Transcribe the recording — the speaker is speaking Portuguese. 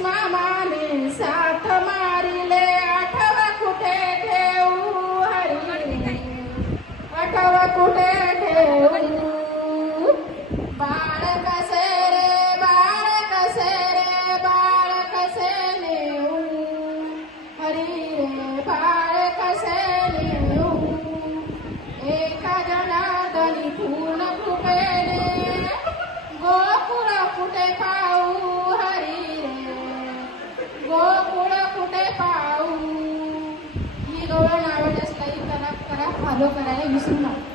Mamãe, sabe? गवळण आवडत असल्याही त्यांना खरा फॉलो करायला विसरू नका.